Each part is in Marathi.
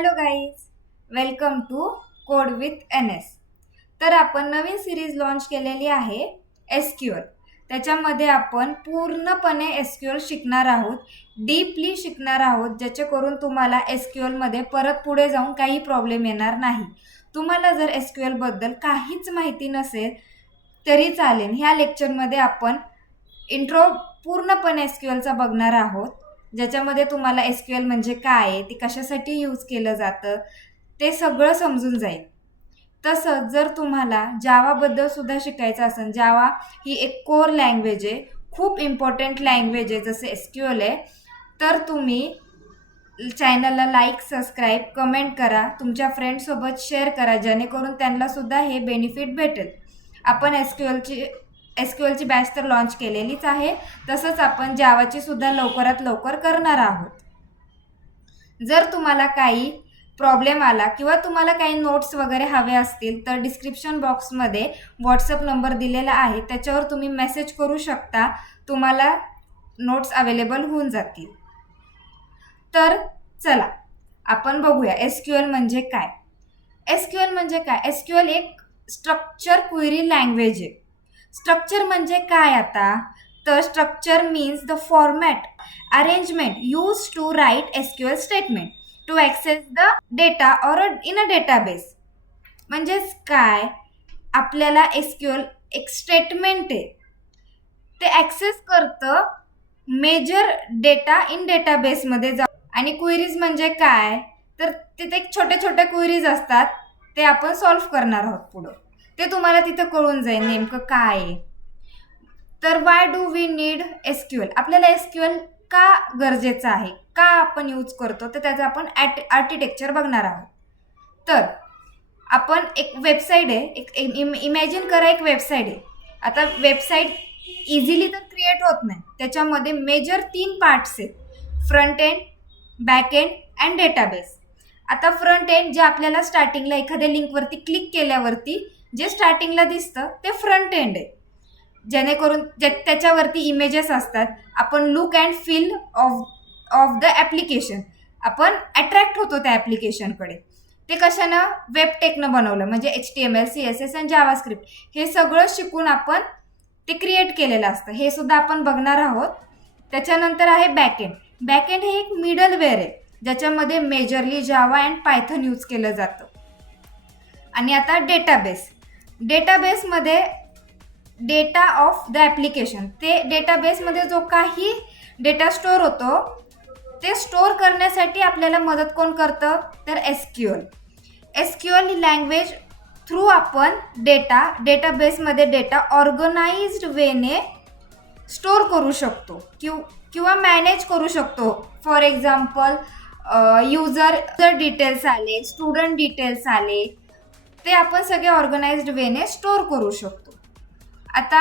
Hello guys, welcome to code with NS. तर आपण नवीन सिरीज लॉन्च केलेली आहे SQL. त्याच्यामध्ये आपण पूर्णपणे SQL शिकणार आहोत, डीपली शिकणार आहोत, ज्याच्याकरून तुम्हाला SQLमध्ये परत पुढे जाऊन काही प्रॉब्लेम येणार नाही. तुम्हाला जर SQLबद्दल काहीच माहिती नसेल तरी चालेल. ह्या लेक्चरमध्ये आपण इंट्रो पूर्णपणे SQLचा बघणार आहोत, ज्याच्यामध्ये तुम्हाला SQL म्हणजे काय आहे, ते कशासाठी यूज केलं जातं ते सगळं समजून जाईल. तसंच जर तुम्हाला जावाबद्दल सुद्धा शिकायचं असेल, जावा ही एक कोर लँग्वेज आहे, खूप इम्पॉर्टंट लँग्वेज आहे जसं SQL आहे, तर तुम्ही चॅनलला लाईक, सबस्क्राईब, कमेंट करा, तुमच्या फ्रेंड्ससोबत शेअर करा, जेणेकरून त्यांनासुद्धा हे बेनिफिट भेटेल. आपण SQLची बॅच तर लॉन्च केलेलीच आहे, तसंच आपण जावाची सुद्धा लवकरात लवकर करणार आहोत. जर तुम्हाला काही प्रॉब्लेम आला किंवा तुम्हाला काही नोट्स वगैरे हवे असतील तर डिस्क्रिप्शन बॉक्समध्ये व्हॉट्सअप नंबर दिलेला आहे, त्याच्यावर तुम्ही मेसेज करू शकता, तुम्हाला नोट्स अवेलेबल होऊन जातील. तर चला आपण बघूया SQL म्हणजे काय. SQL म्हणजे काय? SQL एक स्ट्रक्चर क्वेरी लँग्वेज आहे. स्ट्रक्चर म्हणजे काय आता? तर structure means the format, arrangement use to write SQL statement to access the data or in a database. म्हणजेच काय, आपल्याला SQL एक स्टेटमेंट आहे, ते ॲक्सेस करतं मेजर डेटा इन डेटाबेसमध्ये जाऊ. आणि क्वेरीज म्हणजे काय, तर तिथे एक छोटे छोटे क्वेरीज असतात, ते आपण सॉल्व्ह करणार आहोत पुढं. ते तुम्हाला तिथं कळून जाईल नेमकं काय आहे. तर why do we need SQL? आपल्याला SQL का गरजेचं आहे, का आपण यूज करतो, तर त्याचं आपण आर्किटेक्चर बघणार आहोत. तर आपण एक वेबसाईट आहे, एक इमॅजिन करा, एक वेबसाईट आहे. आता वेबसाईट इझिली तर क्रिएट होत नाही, त्याच्यामध्ये मेजर 3 पार्ट्स आहेत: front end, back end and database. आता फ्रंट एंड जे आपल्याला स्टार्टिंगला एखाद्या लिंकवरती क्लिक केल्यावरती जे स्टार्टिंगला दिसतं ते फ्रंट एंड आहे, जेणेकरून त्याच्यावरती इमेजेस असतात. आपण look and feel of the application, आपण अट्रॅक्ट होतो त्या ॲप्लिकेशनकडे. ते कशानं? वेबटेकनं बनवलं, म्हणजे HTML, CSS आणि जावास्क्रिप्ट हे सगळं शिकून आपण ते क्रिएट केलेलं असतं. हे सुद्धा आपण बघणार आहोत. त्याच्यानंतर आहे बॅकएंड. बॅकएंड हे एक मिडलवेअर आहे, ज्याच्यामध्ये majorly Java and Python use केलं जातं. आणि आता डेटाबेस. डेटाबेसमध्ये डेटा ऑफ द ॲप्लिकेशन, ते डेटाबेसमध्ये जो काही डेटा स्टोअर होतो ते स्टोअर करण्यासाठी आपल्याला मदत कोण करतं, तर SQL ही लँग्वेज थ्रू आपण डेटाबेसमध्ये डेटा ऑर्गनाइज्ड वेने स्टोअर करू शकतो किंवा मॅनेज करू शकतो. फॉर एक्झाम्पल युजर डिटेल्स आले, स्टुडंट डिटेल्स आले, ते आपण सगळे ऑर्गनाइज्ड वेने स्टोअर करू शकतो. आता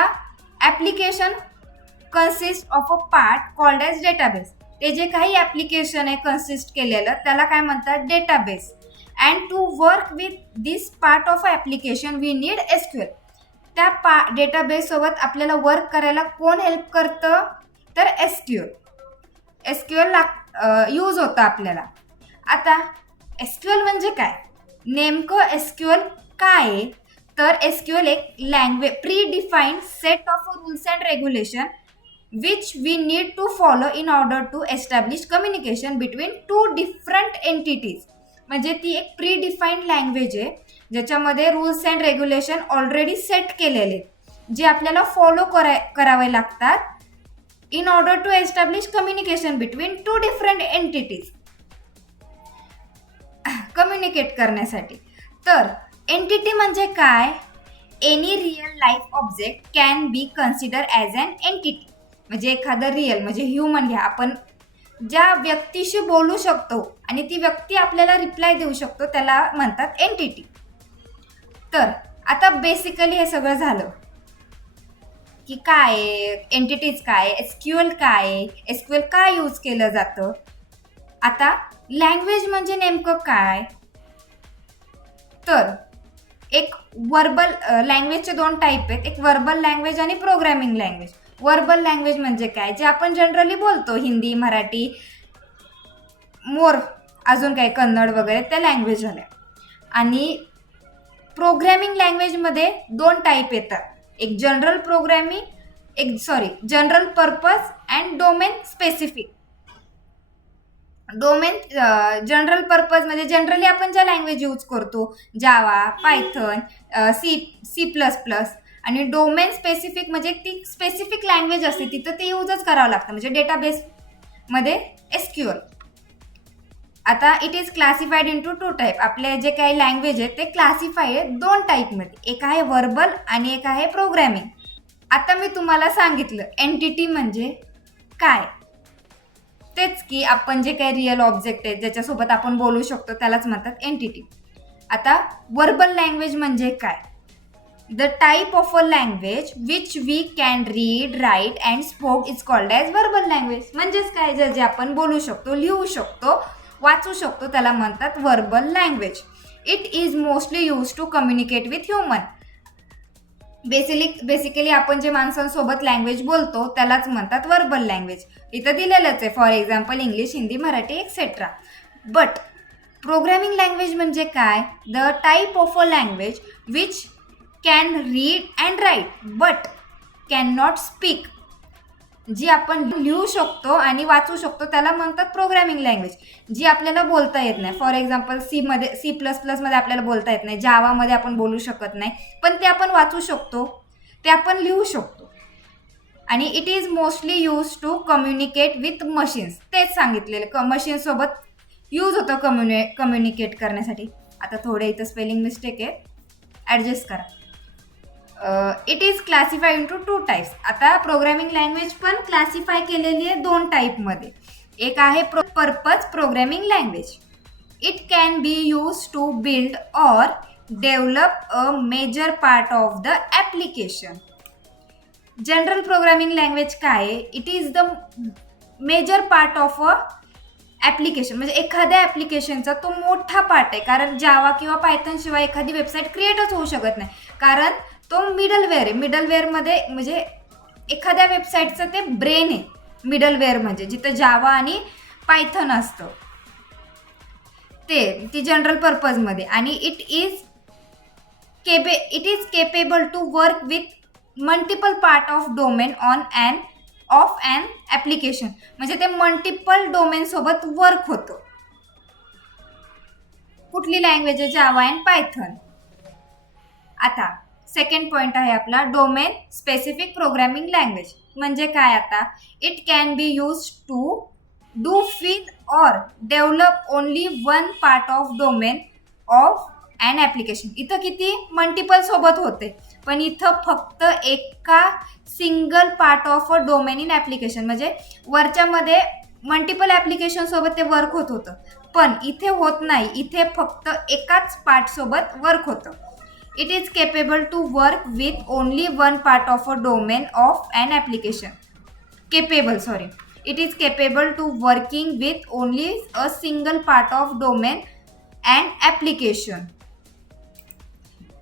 application consist of a part called as database. ते जे काही ॲप्लिकेशन आहे कन्सिस्ट केलेलं त्याला काय म्हणतात? Database. And to work with this part of application we need SQL. त्या डेटाबेससोबत आपल्याला वर्क करायला कोण हेल्प करतं, तर SQL यूज होतं आपल्याला. आता SQL म्हणजे काय, नेमकं SQL काय आहे, तर SQL एक language predefined set of rules and regulation which we need to follow in order to establish communication between 2 different entities. म्हणजे ती एक प्री डिफाईन्ड लँग्वेज आहे, ज्याच्यामध्ये rules and regulation already set केलेले, जे आपल्याला फॉलो करावे लागतात in order to establish communication between 2 different entities, communicate करण्यासाठी. तर एंटिटी म्हणजे काय? Any real life object can be consider as an entity. म्हणजे एखादं रिअल म्हणजे ह्युमन घ्या, आपण ज्या व्यक्तीशी बोलू शकतो आणि ती व्यक्ती आपल्याला रिप्लाय देऊ शकतो, त्याला म्हणतात एंटिटी. तर आता बेसिकली हे सगळं झालं की काय आहे एंटिटीज, काय SQL काय आहे, SQL का यूज केलं जातं. आता लँग्वेज म्हणजे नेमकं काय, तर एक वर्बल लँग्वेजचे 2 टाईप आहेत, एक वर्बल लँग्वेज आणि प्रोग्रॅमिंग लँग्वेज. वर्बल लँग्वेज म्हणजे काय, जे आपण जनरली बोलतो, हिंदी, मराठी, मोर अजून काही कन्नड वगैरे त्या लँग्वेज झाल्या. आणि प्रोग्रॅमिंग लँग्वेजमध्ये 2 टाईप येतात, एक general programming, general purpose and domain specific. General purpose म्हणजे जनरली आपण ज्या लँग्वेज यूज करतो, जावा, पायथन, C++, आणि डोमेन स्पेसिफिक म्हणजे ती स्पेसिफिक लँग्वेज असते, तिथं ते यूजच करावं लागतं, म्हणजे डेटाबेसमध्ये SQL. आता it is classified into 2 type. आपले जे काही लँग्वेज आहे ते क्लासिफाईड आहे 2 टाईपमध्ये, एक आहे व्हर्बल आणि एक आहे प्रोग्रॅमिंग. आता मी तुम्हाला सांगितलं एंटिटी म्हणजे काय, तेच की आपण जे काही रिअल ऑब्जेक्ट आहे ज्याच्यासोबत आपण बोलू शकतो त्यालाच म्हणतात एंटिटी. आता व्हर्बल लँग्वेज म्हणजे काय, the type of a language which we can read, write and spoke is called as verbal language. म्हणजेच काय, जे आपण बोलू शकतो, लिहू शकतो, वाचू शकतो त्याला म्हणतात verbal language. It is mostly use to communicate with human. Basically आपण जे माणसांसोबत लँग्वेज बोलतो त्यालाच म्हणतात व्हर्बल लँग्वेज. इथं दिलेलंच आहे, for example English, Hindi, Marathi etcetera. But programming language म्हणजे काय, the type of a language which can read and write but can not speak. जी आपण लिहू शकतो आणि वाचू शकतो त्याला म्हणतात प्रोग्रॅमिंग लँग्वेज. जी आपल्याला बोलता येत नाही, फॉर एक्झाम्पल C++मध्ये आपल्याला बोलता येत नाही, जावामध्ये आपण बोलू शकत नाही, पण ते आपण वाचू शकतो, ते आपण लिहू शकतो. आणि it is mostly use to communicate with machines. तेच सांगितलेलं, मशीनसोबत यूज होतं कम्युनिकेट करण्यासाठी. आता थोडे इथं स्पेलिंग मिस्टेक आहे, ॲडजस्ट करा. It is classify into 2 types. आता प्रोग्रॅमिंग लँग्वेज पण क्लासिफाय केलेली आहे 2 टाईपमध्ये. एक आहे purpose programming language. It can be use to build or develop a major part of the application. General programming language काय आहे, it is the major part of a application, म्हणजे एखाद्या ॲप्लिकेशनचा तो मोठा पार्ट आहे. कारण जावा किंवा पायथन शिवाय एखादी वेबसाईट क्रिएटच होऊ शकत नाही, कारण तो मिडलवेअर आहे. मिडलवेअरमध्ये म्हणजे एखाद्या वेबसाईटचं ते ब्रेन आहे. मिडलवेअर म्हणजे जिथं जावा आणि पायथन असतं ती जनरल पर्पजमध्ये. आणि it is capable to work with multiple part of domain of an application, म्हणजे ते मल्टिपल डोमेनसोबत वर्क होतं. कुठली लँग्वेज आहे, जावा अँड पायथन. आता सेकंड पॉईंट आहे आपला डोमेन स्पेसिफिक प्रोग्रॅमिंग लँग्वेज. म्हणजे काय, आता it can be use to do with or develop only one part of domain of an application. इथं किती मल्टिपल सोबत होते, पण इथं फक्त एका single part of a domain in application, म्हणजे वरच्यामध्ये मल्टिपल ॲप्लिकेशन सोबत ते वर्क होत होतं, पण इथे होत नाही. इथे फक्त एकाच पार्टसोबत वर्क होतं. It is capable to work with only one part of a domain of an application. It is capable to working with only a single part of domain and application.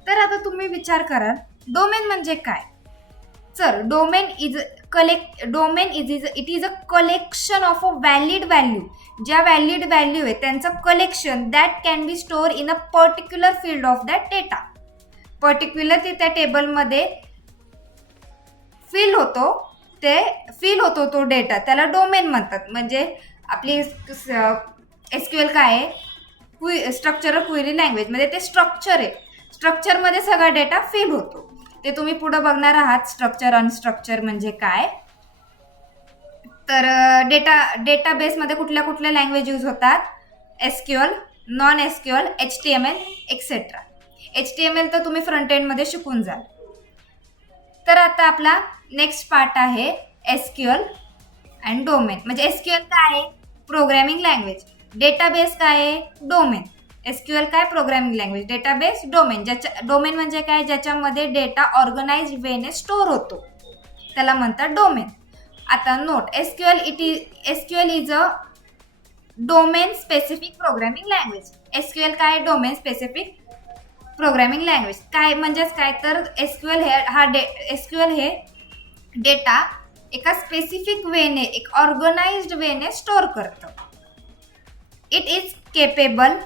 तर आता तुम्ही विचार कराल डोमेन म्हणजे काय. Sir, domain is a collection of a valid value. ज्या व्हॅलिड व्हॅल्यू आहे त्यांचं collection that can be store in a particular field of that data. Particular ते त्या टेबलमध्ये फिल होतो तो डेटा, त्याला डोमेन म्हणतात. म्हणजे आपली SQL काय आहे, स्ट्रक्चरल क्वेरी लँग्वेज, म्हणजे ते स्ट्रक्चर आहे. स्ट्रक्चरमध्ये सगळा डेटा फिल होतो. ते तुम्ही पुढे बघणार आहात, स्ट्रक्चर अनस्ट्रक्चर म्हणजे काय. तर डेटाबेसमध्ये कुठल्या कुठल्या लँग्वेज यूज होतात, SQL, non SQL, HTML etcetera. HTML तर तुम्ही फ्रंट एंडमध्ये शिकून जाल. तर आता आपला नेक्स्ट पार्ट आहे SQL अँड डोमेन. म्हणजे SQL काय आहे, प्रोग्रॅमिंग लँग्वेज. डेटाबेस काय आहे, डोमेन. SQL काय, programming language. Database, domain. Domain म्हणजे काय, ज्याच्यामध्ये डेटा ऑर्गनाइज्ड वेने स्टोअर होतो त्याला म्हणतात डोमेन. आता note, SQL is a domain specific programming language. SQL काय, डोमेन स्पेसिफिक प्रोग्रॅमिंग लँग्वेज. काय म्हणजेच काय, तर SQL हे डेटा एका स्पेसिफिक वेने, एक ऑर्गनाइज्ड वेने स्टोअर करतं. It is capable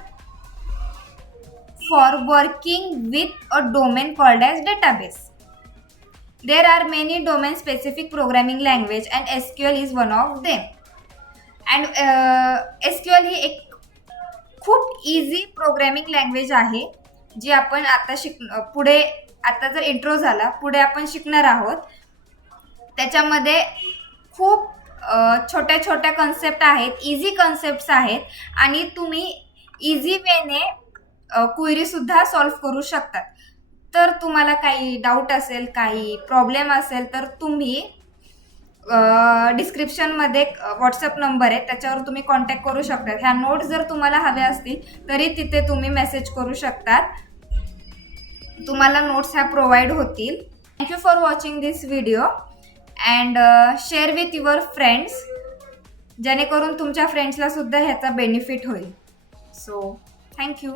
for working with a domain called as database. There are many domain specific programming language and SQL is one of them. And SQL ही एक खूप इझी प्रोग्रॅमिंग लँग्वेज आहे जी आपण आता पुढे आता जर इंट्रो झाला पुढे आपण शिकणार आहोत. त्याच्यामध्ये खूप छोट्या छोट्या कन्सेप्ट आहेत, इझी कन्सेप्ट्स आहेत आणि तुम्ही इझी वेने क्वेरी सुद्धा सॉल्व्ह करू शकतात. तर तुम्हाला काही डाऊट असेल, काही प्रॉब्लेम असेल तर तुम्ही डिस्क्रिप्शनमध्ये व्हॉट्सअप नंबर आहे त्याच्यावर तुम्ही कॉन्टॅक्ट करू शकता. ह्या नोट्स जर तुम्हाला हव्या असतील तरी तिथे तुम्ही मेसेज करू शकतात, तुम्हाला नोट्स ह्या प्रोव्हाइड होतील. Thank you for watching this video and share with your friends, जेणेकरून तुमच्या फ्रेंड्सला सुद्धा ह्याचा बेनिफिट होईल. So thank you.